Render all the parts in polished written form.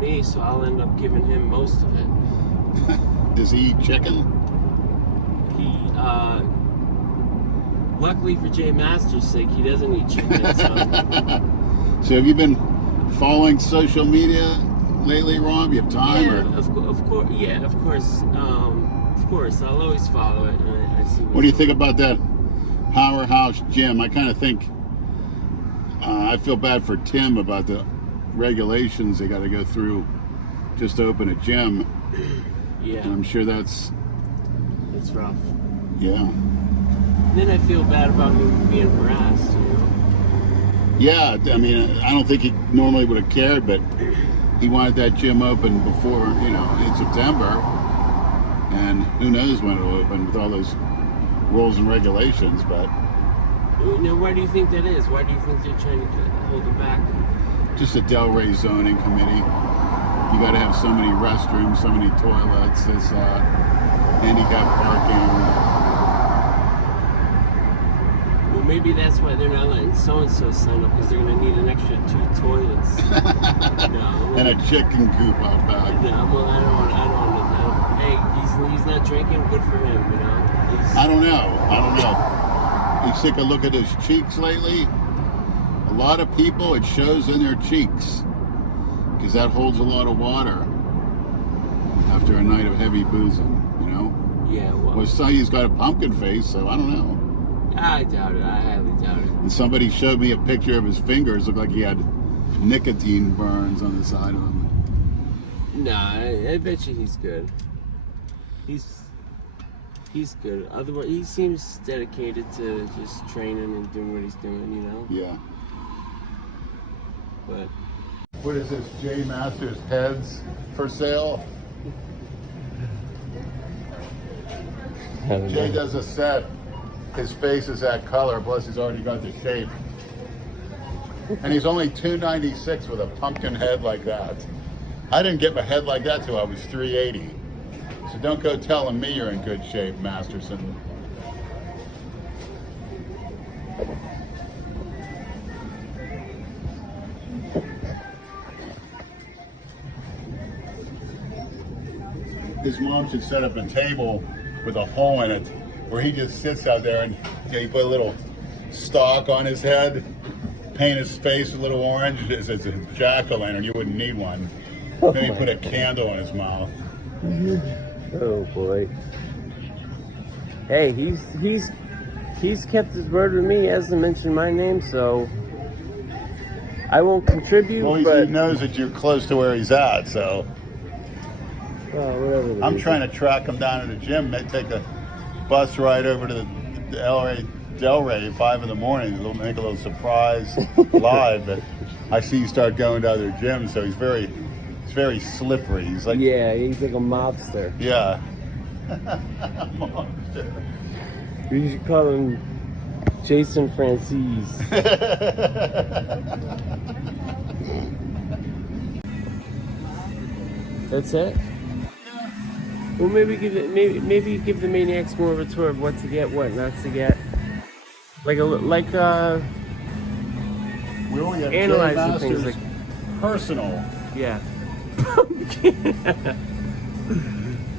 me, so I'll end up giving him most of it. Does he eat chicken? He, luckily for Jay Masters' sake, he doesn't eat chicken. So, So have you been following social media lately, Rob? You have time? yeah, Or? of course. Yeah, of course. Of course, I'll always follow it. And I see. What do you think about that powerhouse gym? I kind of think I feel bad for Tim about the regulations they got to go through just to open a gym. Yeah, And I'm sure that's rough. yeah. And then I feel bad about him being harassed. You know. Yeah, I mean, I don't think he normally would have cared, but he wanted that gym open before, in September. And who knows when it'll open with all those rules and regulations, but... Now, why do you think that is? Why do you think they're trying to hold it back? Just a Delray zoning committee. You got to have so many restrooms, so many toilets, this, handicap parking. Well, maybe that's why they're not letting so-and-so sign up, because they're going to need an extra 2 toilets. No. And a chicken coop out back. No, well, I don't want to. Hey, he's not drinking. Good for him, you know. I don't know. You take a look at his cheeks lately. A lot of people, it shows in their cheeks because that holds a lot of water after a night of heavy boozing, Yeah, well, he's got a pumpkin face, so I don't know. I doubt it. I highly doubt it. And somebody showed me a picture of his fingers. Looked like he had nicotine burns on the side of them. Nah, I bet you he's good. He's good. Otherwise, he seems dedicated to just training and doing what he's doing, Yeah. But What is this, Jay Masters heads for sale? Jay does a set. His face is that color, plus he's already got the shape. And he's only $296 with a pumpkin head like that. I didn't get my head like that till I was 380. So don't go telling me you're in good shape, Masterson. His mom should set up a table with a hole in it where he just sits out there and you put a little stalk on his head, paint his face a little orange. It's a jack-o'-lantern. You wouldn't need one. Maybe put a candle in his mouth. oh boy. Hey, he's kept his word with me. He hasn't mentioned my name, so I won't contribute. Well, but he knows that you're close to where he's at, so. Whatever. I'm trying to track him down to the gym. Take a bus ride over to the Delray at 5 in the morning. We'll make a little surprise live. But I see you start going to other gyms, so he's very slippery. He's like he's like a mobster. Yeah. Monster. We should call him Jason Francis. That's it. Well, maybe give the maniacs more of a tour of what to get, what not to get. We only have analyzing things like personal. Yeah.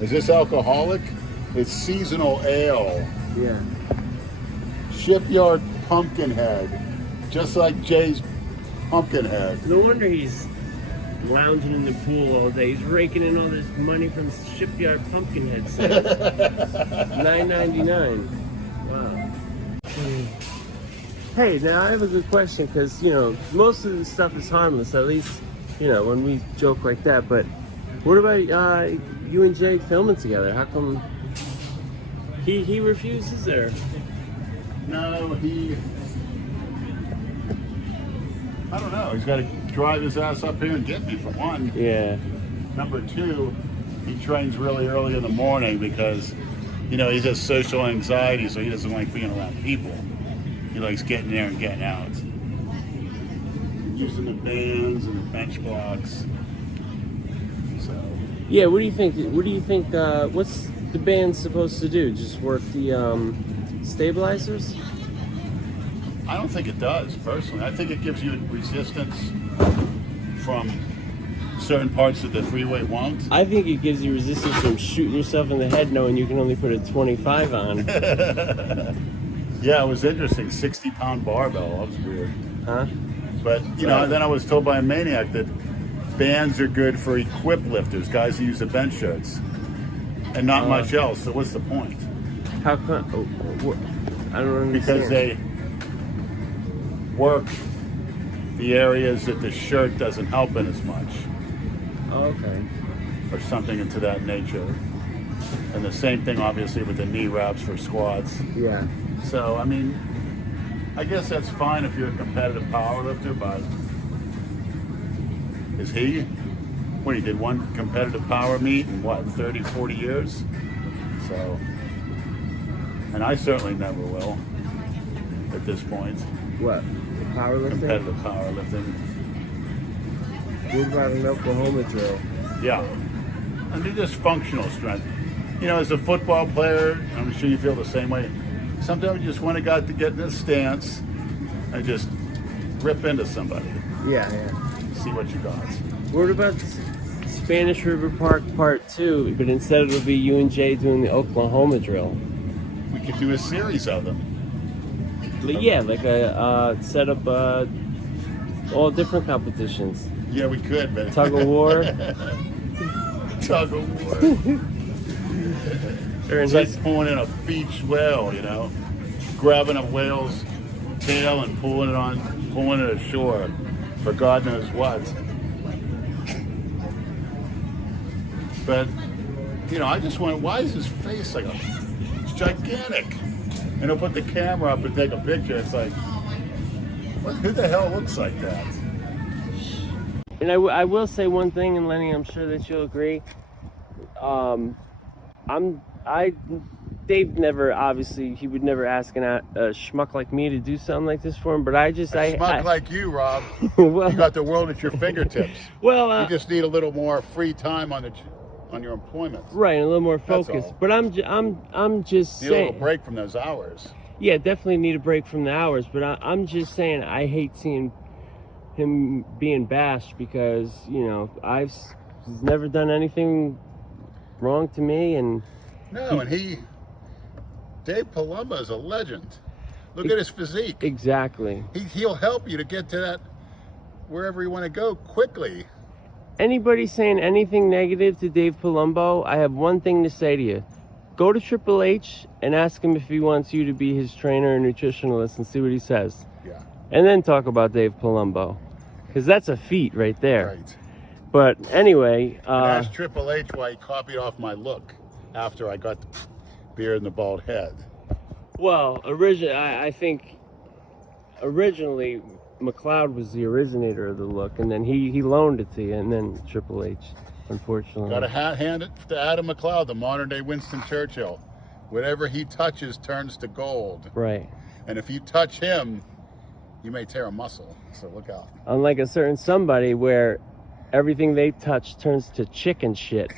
Is this alcoholic? It's seasonal ale. Yeah. Shipyard Pumpkinhead. Just like Jay's Pumpkinhead. No wonder he's lounging in the pool all day. He's raking in all this money from Shipyard Pumpkinhead sales. $9.99. Wow. Hey, now I have a good question, because most of the stuff is harmless, at least when we joke like that. But what about you and Jay filming together? How come he refuses, or? No, I don't know. He's got to drive his ass up here and get me, for one. Yeah. Number two, he trains really early in the morning because, he has social anxiety, so he doesn't like being around people. He likes getting there and getting out. Using the bands and the bench blocks. So. Yeah, what do you think? What's the band supposed to do? Just work the stabilizers? I don't think it does, personally. I think it gives you resistance from certain parts of the freeway won't. I think it gives you resistance from shooting yourself in the head knowing you can only put a 25 on. Yeah, it was interesting. 60-pound barbell. That was weird. Huh? But, you know, then I was told by a maniac that bands are good for equip lifters, guys who use the bench shirts, and not much else. So what's the point? How come? I don't understand. Because they work the areas that the shirt doesn't help in as much. Oh, okay. Or something to that nature. And the same thing, obviously, with the knee wraps for squats. Yeah. So, I mean, I guess that's fine if you're a competitive powerlifter, but is he? What, he did one competitive power meet in, 30, 40 years? So, and I certainly never will at this point. What? Powerlifting? Competitive powerlifting. What about an Oklahoma drill? Yeah. I mean, just functional strength. You know, as a football player, I'm sure you feel the same way. Sometimes you just want to get in this stance and just rip into somebody. Yeah. See what you got. What about Spanish River Park Part 2, but instead it'll be you and Jay doing the Oklahoma drill? We could do a series of them. Yeah, like a set up all different competitions. Yeah, we could, but Tug of war. Tug of war. It's like pulling in a beach whale, you know, grabbing a whale's tail and pulling it ashore for God knows what. But, you know, I just went, why is his face like it's gigantic? And he'll put the camera up and take a picture. It's like, who the hell looks like that? And I will say one thing, and Lenny, I'm sure that you'll agree. Dave never, obviously, he would never ask a schmuck like me to do something like this for him, but I schmuck like you, Rob. Well, you got the world at your fingertips. Well, you just need a little more free time on your employment. Right, a little more focus. But I'm just saying. Need a little break from those hours. Yeah, definitely need a break from the hours, but I'm just saying I hate seeing him being bashed because, you know, he's never done anything wrong to me, and Dave Palumbo is a legend. Look at his physique. Exactly. He'll help you to get to that wherever you want to go quickly. Anybody saying anything negative to Dave Palumbo, I have one thing to say to you. Go to Triple H and ask him if he wants you to be his trainer and nutritionalist and see what he says. Yeah. And then talk about Dave Palumbo. Because that's a feat right there. Right. But anyway... ask Triple H why he copied off my look after I got the beard and the bald head. Well, I think originally McLeod was the originator of the look, and then he loaned it to you, and then Triple H, unfortunately. Got to hand it to Adam McLeod, the modern-day Winston Churchill. Whatever he touches turns to gold. Right. And if you touch him, you may tear a muscle, so look out. Unlike a certain somebody where everything they touch turns to chicken shit.